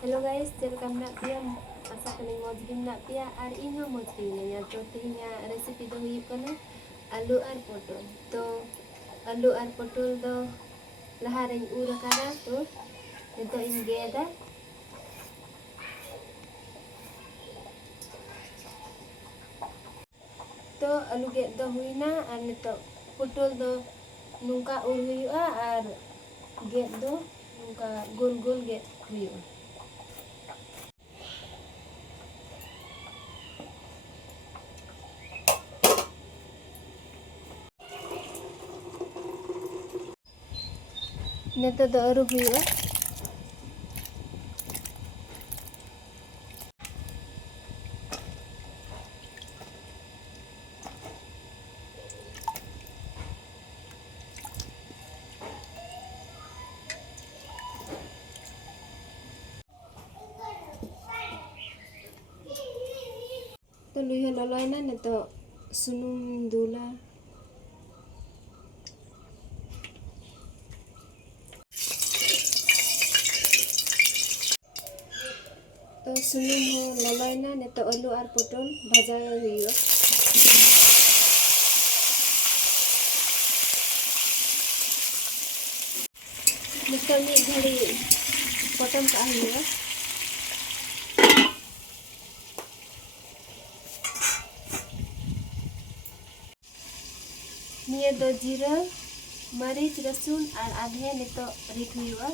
Hello guys, welcome back to asa kaning moj gim nak pia ar inho moj gimnya to tinya recipe do huyuk kana alu ar potol. To alu ar potol do laharing ura kada to ito ingeda. To alu get do huina ar nito potol do nungka ur huyua ar get do nungka gol-gol get huyua. Nito do aru huyua. To luiho loloy na nito sunum dula. तो sunum ho loloy na nito alu ar potol bhajaya huyua. Nito mid ghadi potom ka huyua. Niya do jira, maric, rasun ar adhe nito rit huyua.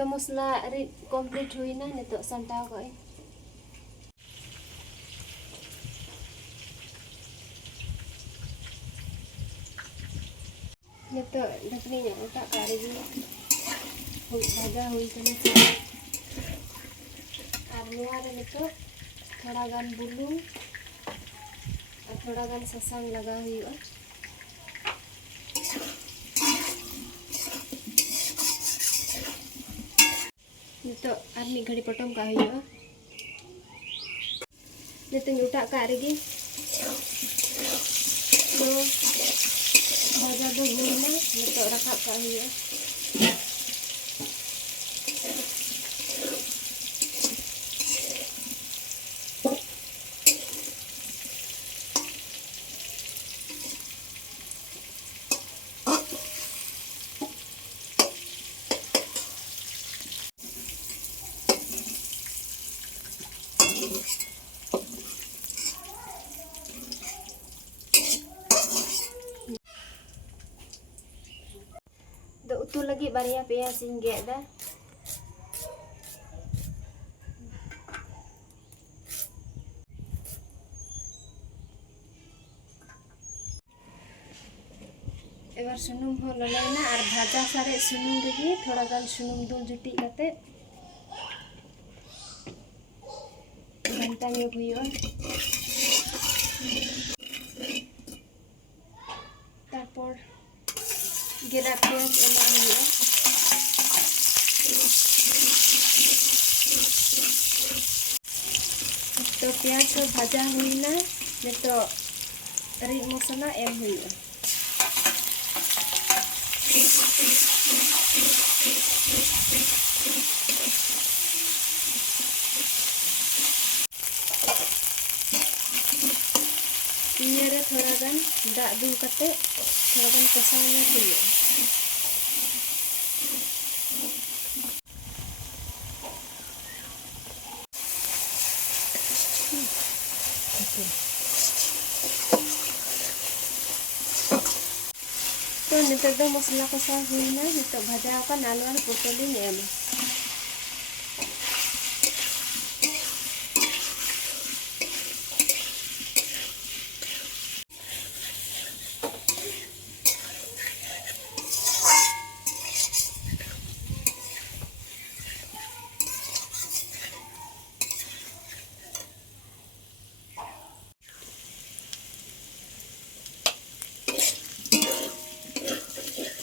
To mosla rit complete hui na nito santaw ko eh. Nito dakni nya utak kari gi hui bhaja hui kana ar nuar nito thoda gan bulung ar thoda gan sasang laga huyua. Nito ar mid ghadi potom ka huyua. Nito utak kari gi to bhaja do hui na nito rakap ka huyua. Do utuh lagi barya pea singgek dah. एबार सुनुम हो ललैना और भाजा सारे सुनुम रही थोड़ा गान सुनुम दूल जुटी कते घंटा योग हुआ. तारपर गेदा पेंयाज एमा हुआ. तो पेंयाज को भाजा हुईना नितो रीद मसाला एम हुआ. Ini ada थोड़ा गान दाग दूल कते थोड़ा गान कसावना हुआ. तो नितर दो मसला कसा हुईना नितो भाजा का आलू और पोटल इन एम.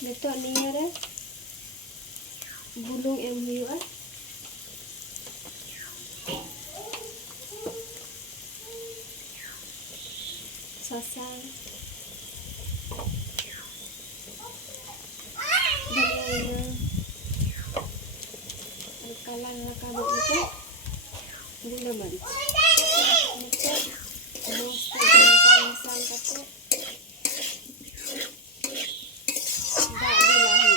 Nito niya re bulung em huyu sasang dan kalang nakabot nito gula meric nito roasted ng pansang kato da dilahi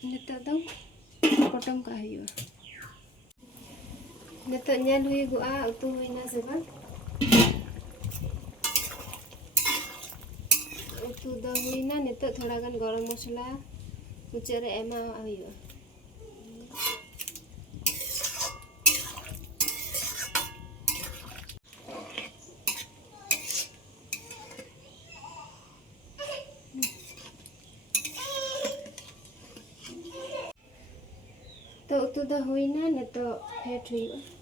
nito daw potong kayu nito nyan huyu gua utuh huyu na sebab utuh dah huyu na nito थोड़ा gun गरम मसला मुचरे एमा हुyu तो utuh dah huyu na nito head huyu